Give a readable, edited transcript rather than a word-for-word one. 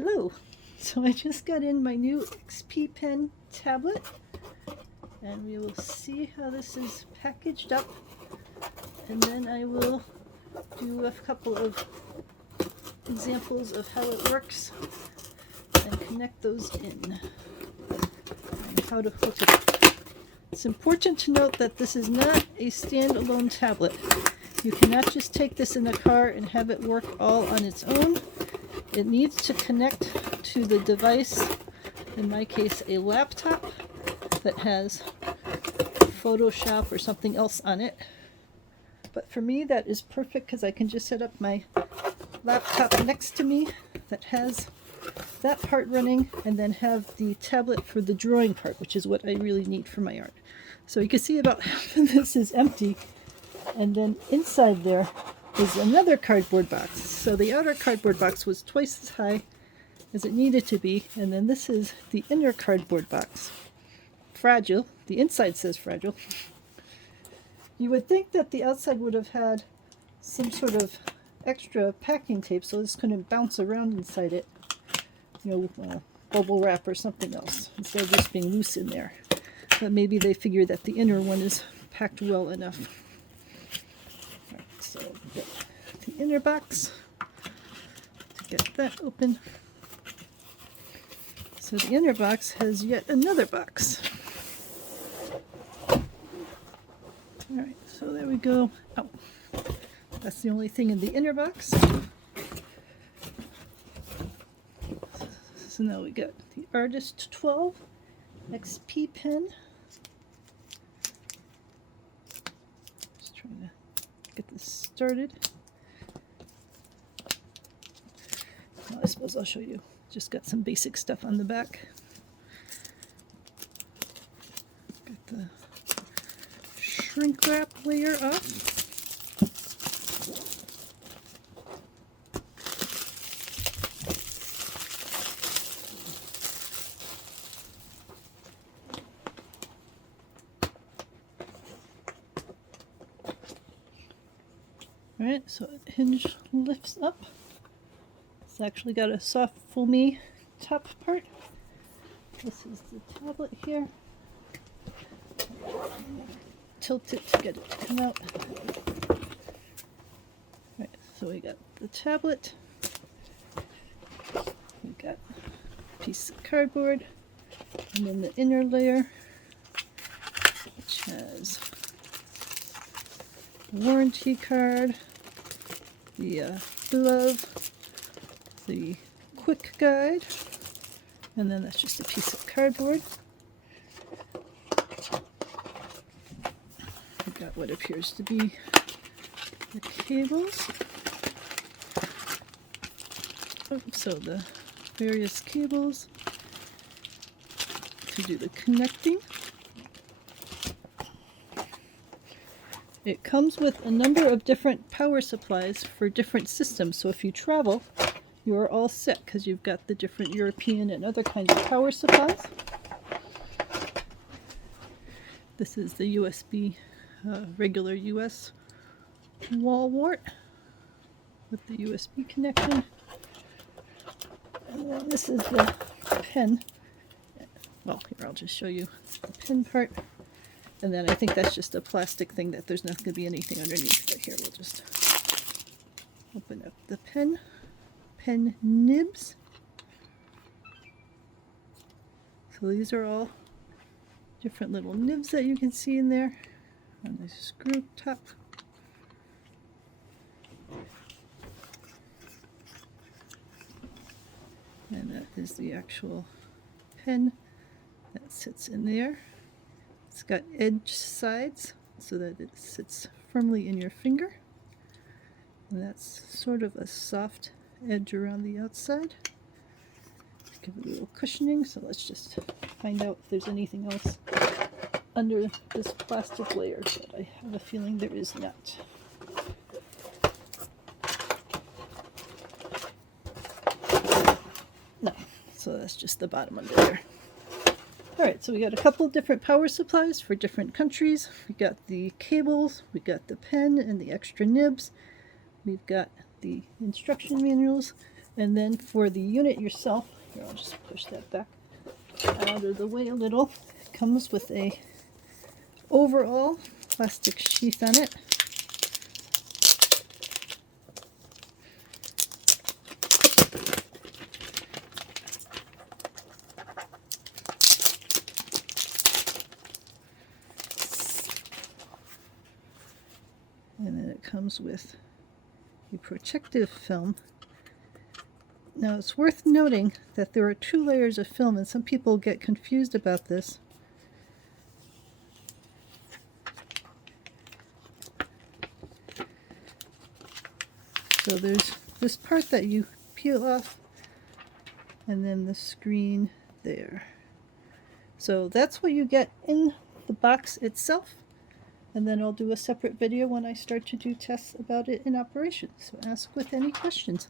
Hello. So I just got in my new XP Pen tablet, and we will see how this is packaged up, and then I will do a couple of examples of how it works and connect those in and how to hook it up. It's important to note that this is not a standalone tablet. You cannot just take this in the car and have it work all on its own. It needs to connect to the device, in my case a laptop that has Photoshop or something else on it. But for me that is perfect because I can just set up my laptop next to me that has that part running and then have the tablet for the drawing part, which is what I really need for my art. So you can see about half of this is empty, and then inside there is another cardboard box. So the outer cardboard box was twice as high as it needed to be, and then this is the inner cardboard box. Fragile. The inside says fragile. You would think that the outside would have had some sort of extra packing tape so this couldn't bounce around inside it. Bubble wrap or something else, instead of just being loose in there. But maybe they figure that the inner one is packed well enough. Right, so get the inner box to get that open. So the inner box has yet another box. Alright, so there we go. Oh, that's the only thing in the inner box. So now we got the Artist 12 XP pen. Just trying to get this started. Well, I suppose I'll show you. Just got some basic stuff on the back. Got the shrink wrap layer off. Alright, so the hinge lifts up. It's actually got a soft foamy top part. This is the tablet here. Tilt it to get it to come out. Right, so we got the tablet. We got a piece of cardboard, and then the inner layer, which has a warranty card, the glove, the quick guide, and then that's just a piece of cardboard. We've got what appears to be the cables. Oh, so the various cables to do the connecting. It comes with a number of different power supplies for different systems, so if you travel, you are all set because you've got the different European and other kinds of power supplies. This is the USB, regular US wall wart with the USB connection. And then this is the pen. Well, here I'll just show you the pen part. And then I think that's just a plastic thing that there's not going to be anything underneath. But here we'll just open up the pen nibs. So these are all different little nibs that you can see in there on the screw top. And that is the actual pen that sits in there. It's got edge sides so that it sits firmly in your finger. And that's sort of a soft edge around the outside. Give it a little cushioning, so let's just find out if there's anything else under this plastic layer, but I have a feeling there is not. No, so that's just the bottom under there. Alright, so we got a couple of different power supplies for different countries. We got the cables, we got the pen and the extra nibs. We've got the instruction manuals, And then for the unit yourself, here, I'll just push that back out of the way a little. It comes with a overall plastic sheath on it. And then it comes with a protective film. Now it's worth noting that there are 2 layers of film, and some people get confused about this. So there's this part that you peel off, and then the screen there. So that's what you get in the box itself. And then I'll do a separate video when I start to do tests about it in operation. So ask with any questions.